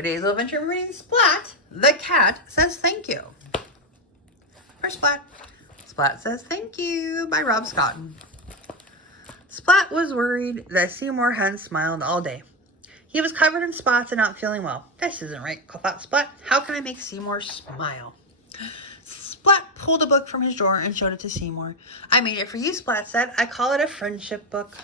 For today's little adventure, we're reading Splat, the cat says thank you. For Splat, Splat says thank you by Rob Scott. Splat was worried that Seymour hadn't smiled all day. He was covered in spots and not feeling well. This isn't right, thought Splat. How can I make Seymour smile? Splat pulled a book from his drawer and showed it to Seymour. I made it for you, Splat said. I call it a friendship book.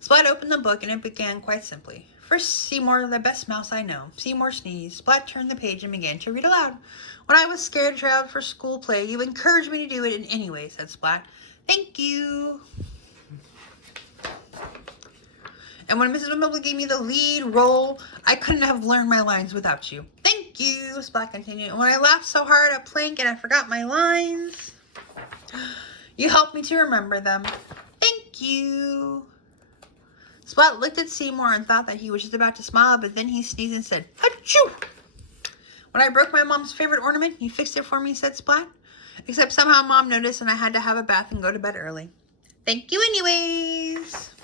Splat opened the book and it began quite simply. For Seymour, the best mouse I know. Seymour sneezed. Splat turned the page and began to read aloud. When I was scared to try out for school play, you encouraged me to do it in any way, said Splat. Thank you. And when Mrs. Wimbleby gave me the lead role, I couldn't have learned my lines without you. Thank you, Splat continued. And when I laughed so hard at Plank and I forgot my lines, you helped me to remember them. Thank you. Splat looked at Seymour and thought that he was just about to smile, but then he sneezed and said, Achoo! When I broke my mom's favorite ornament, you fixed it for me, said Splat. Except somehow Mom noticed and I had to have a bath and go to bed early. Thank you anyways.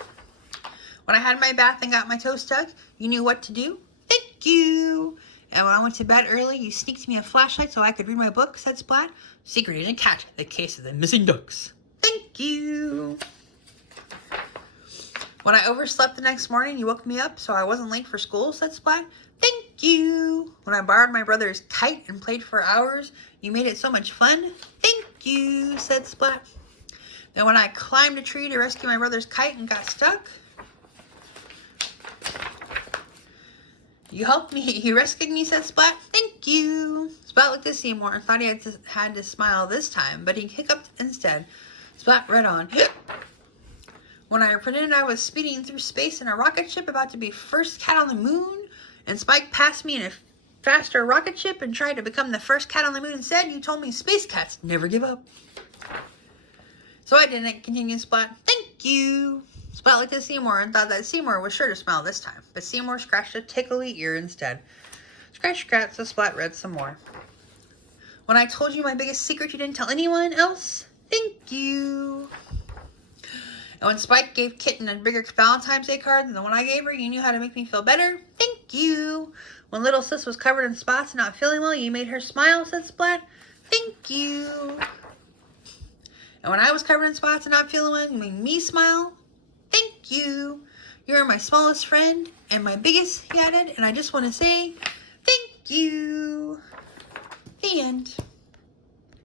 When I had my bath and got my toes stuck, you knew what to do. Thank you. And when I went to bed early, you sneaked me a flashlight so I could read my book, said Splat. Secret Agent Cat, the case of the missing ducks. Thank you. When I overslept the next morning, you woke me up so I wasn't late for school, said Splat. Thank you. When I borrowed my brother's kite and played for hours, you made it so much fun. Thank you, said Splat. Then when I climbed a tree to rescue my brother's kite and got stuck, you helped me. You rescued me, said Splat. Thank you. Splat looked at Seymour and thought he had to smile this time, but he hiccuped instead. Splat read on. When I pretended I was speeding through space in a rocket ship about to be first cat on the moon, and Spike passed me in a faster rocket ship and tried to become the first cat on the moon instead, you told me space cats never give up. So I didn't, continued Splat. Thank you. Splat looked at Seymour and thought that Seymour was sure to smile this time, but Seymour scratched a tickly ear instead. Scratch, scratch, so Splat read some more. When I told you my biggest secret you didn't tell anyone else, thank you. And when Spike gave Kitten a bigger Valentine's Day card than the one I gave her, you knew how to make me feel better. Thank you. When little sis was covered in spots and not feeling well, you made her smile, said Splat. Thank you. And when I was covered in spots and not feeling well, you made me smile. Thank you. You're my smallest friend and my biggest, he added. And I just want to say, thank you. The end.